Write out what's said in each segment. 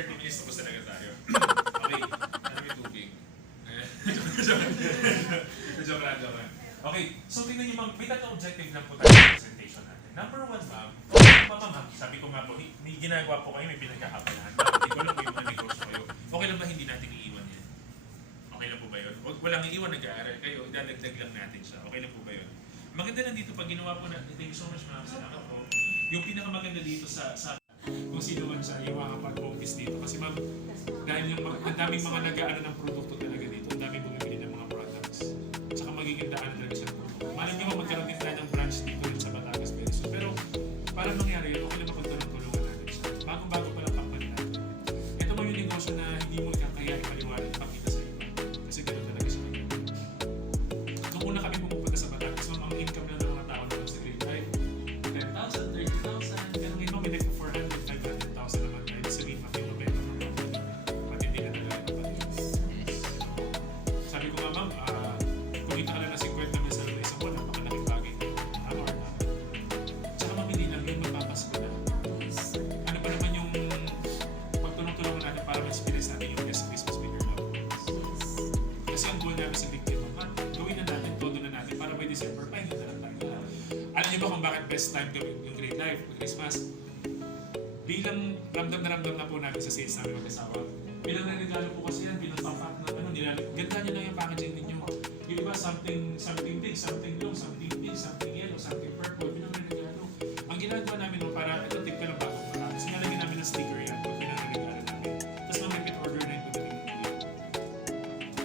30 minutes tapos talaga tayo. Okay, ano may tubig? Joke lang. Okay, so tingnan niyo ma'am, may tatlong objective lang po tayo sa presentation natin. Number 1 ma'am, ma'am, sabi ko nga po, may ginagawa po kayo, may pinagkakapalahan. Hindi ko lang po yung negosyo kayo. Okay lang ba hindi natin iiwan yan? Okay lang po ba yun? Walang iiwan, nag-aaral kayo, dadagdag lang natin siya. Okay lang po ba yun? Maganda lang dito pag ginawa po natin. Thank you so much ma'am, salamat po. Yung pinakamaganda dito sa kung sino man siya, yung mga pag-office dito. Kasi ma'am, dahil ang daming mga nag-aano ng produkto talaga dito, ang daming bumibili ng mga products. Tsaka magiging daan talaga siya ng produkto. Malam niyo magkaroon din tayo ng branch dito rin sa Batangas very soon. Pero para mangyari yun, okay naman pagtulong-tulungan natin siya. Bagong-bago pa lang pangpali natin. Ito mo yung negosyo na hindi mo kaya ipaliwanag pakita sa iba. Kasi ganoon talaga siya. Nung una kami pumupunta sa Batangas, ang income na ng mga tao naman sa grade 5, 10,000, 30,000, pero ngayon may nagpo 400, 500,000 naman tayo. Sabihin, mapinobenta mo naman. Matindi na talaga ito. Sabi ko nga ma'am, kumita ka lang na 50 minsan na isang buwan, napakalaking bagay. Tama or not? Tsaka mabili lang yun, magpapasko na. Ano pa naman yung pagtulong-tulungan natin para ma-experience natin yung best Christmas with your loved ones. Kasi ang goal namin sa victim, gawin na natin, todo na natin para by December, pahinga na lang tayo. Alam niyo ba kung bakit best time gawin yung great life, Christmas? Bilang ramdam na po namin sa sales namin mag-asawa. Bilang nanregalo po kasi yan, bilang pang-pack na ganda nyo lang yung packaging ninyo. Yung iba, something big, something long, something big, something yellow, something purple, bilang nanregalo. Ang ginagawa namin para ito tip ka lang bago marami. So nalagyan namin ng sticker yan pag pinanregalo namin. Tapos nang repeat order na yung pagdating ng video.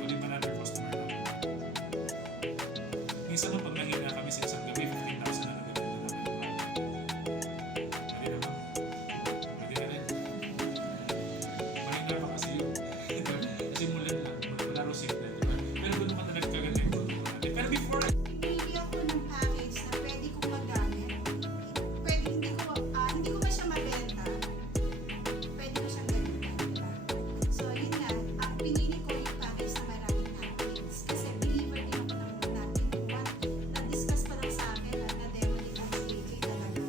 Ulit pa natin customer namin. Minsan nung pag nahina kami sa isang gabi, 15,000 na nagaganda namin. Pwede na ba? Pwede na rin. Mahina pa kasi yun. Kasi mulan lang. Wala receipt na, di ba? Pero doon naman talaga kaganda yung product natin. Pero before Pili ako ng package na pwede kong magamit. Pwede, hindi ko ba siya mabenta? Pwede ko siyang gamitin, di ba? So, yun nga. Pinili ko yung package na maraming napkins. Kasi believer din ako ng napkin. Na-discuss pa lang sa akin na-demo ni AJ talaga.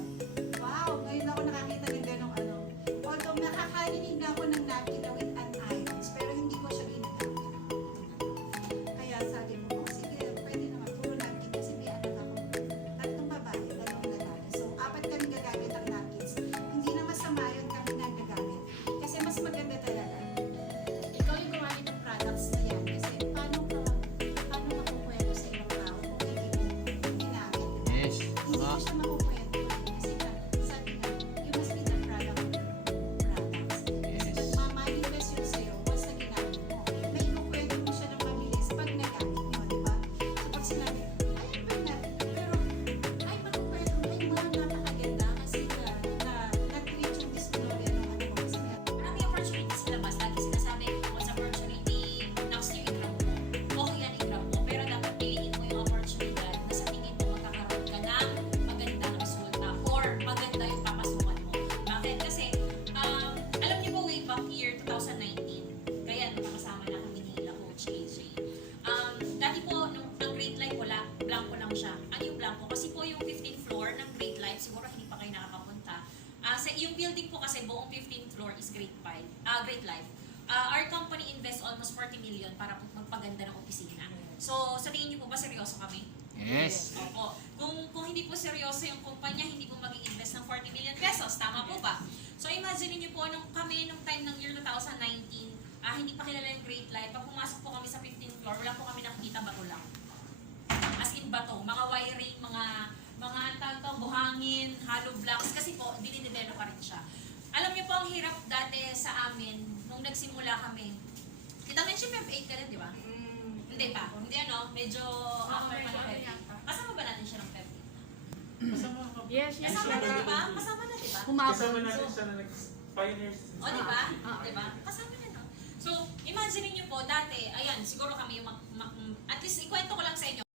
Wow! Ngayon ako nakakita ng ganong ano. Although nakakarinig na ako ng napkin na with an irons, pero hindi ko siya ginagamit. Kaya sabi ko, sige, pwede naman. Puro napkin kasi may anak ako. Tatlong babae, dalawang lalaki. So, 4 kami gagamit ang napkins. Hindi na masama yun kami nga gagamit. Kasi mas maganda talaga. Ikaw yung gumamit ng products na yan. Kasi paano makukwento sa ibang tao kung hindi mo ginamit? Yes. Hindi ko siya makukwento. Kasi nga, sabi nga, you must be the product of your products. Kasi magmamanifest yun sa'yo once na ginamit mo. Na ikukwento mo siya ng mabilis pag nagamit mo, di ba? So pag sinabi, ayun ba natin? Pero, ay makukwento mo, ay mga napakaganda kasi na-treat yung disclosure ng ano mo. Kasi nga, Marami opportunities sa labas. Lagi sinasabi, once opportunity, next year i-grab mo. Okay yan i-grab mo. Pero dapat piliin mo yung opportunity na sa tingin mo magkakaroon ka ng magandang resulta or maganda yung papasukan mo. Bakit? Kasi, alam niyo ba way back year 2019, kaya nakakasama na kami nila Coach AJ. Dati po, nung ang Great Life wala, blanco lang siya. Ano yung blanco? Kasi po yung 15th floor ng Great Life, siguro hindi pa kayo nakakapunta. Yung building po kasi buong 15th floor is Great Life. Our company invests almost 40 million para po magpaganda ng opisina. So, sa tingin niyo po ba seryoso kami? Yes. Opo. Kung hindi po seryoso yung kumpanya, hindi po mag-invest ng 40 million pesos. Tama po ba? So, imagine niyo po, nung time ng year 2019, hindi pa kilala yung Great Life. Pag pumasok po kami sa 15th floor, wala po kami nakikita, bato lang. As in bato. Mga wiring, mga buhangin, hollow blocks. Kasi po, dinidevelop pa rin siya. Alam niyo po, ang hirap dati sa amin, nung nagsimula kami. Kita mention Feb 8 ka rin, di ba? Hindi pa. Hindi medyo after pa ng Feb 8. Kasama ba natin siya ng Feb 8? kasama ka. Yes, yes. Kasama na, di ba? Kasama na, di ba? Kasama natin siya na nag-pioneers. O, di ba? Di ba? Kasama na, no? So, imagine niyo po, dati, ayan, siguro kami yung at least ikwento ko lang sa inyo.